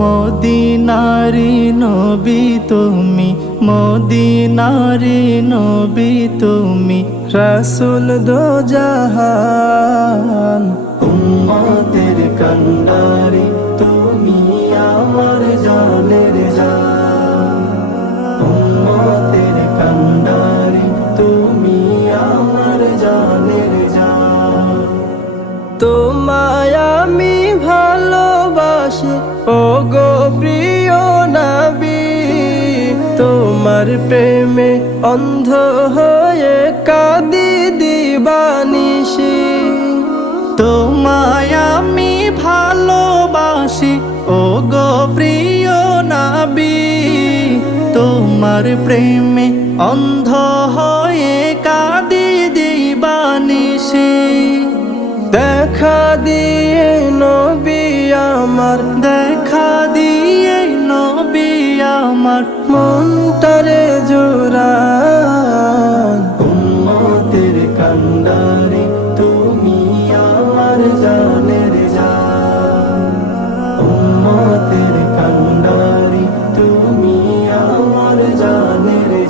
মদিনারি নবী তুমি মদিনারি নবী তুমি রসুল দো জাহান। উম্মতের ও গো প্রিয় নবী তোমার প্রেমে অন্ধ হয়ে কাঁদি দিবানিসি তোমায় আমি ভালোবাসি ও গো প্রিয় নবী তোমার প্রেমে অন্ধ হয়ে কাঁদি দিবানিসি দেখা দিয়ে নবী আমার দেখা দিয়ে নবী আমার মনটারে জোড়া উম্মতের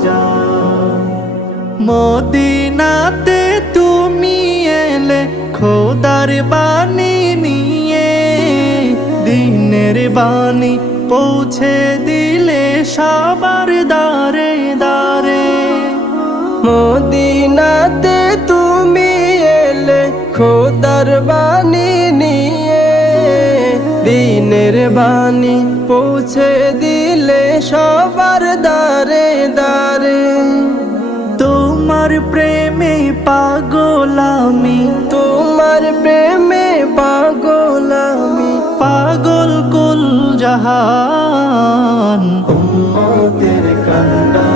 জান। মদিনাতে তুমি এলে খোদার বাণী নিয়ে দিনের বাণী পৌঁছে দিলে সবার দারে দারে মদিনাতে তুমি এলে খোদার বাণী নিয়ে। দিনের বাণী পৌঁছে দিলে সবার দারে দারে তোমার প্রেমে পাগল আমি তোমার প্রেমে পাগল জাহান। উম্মতের কান্না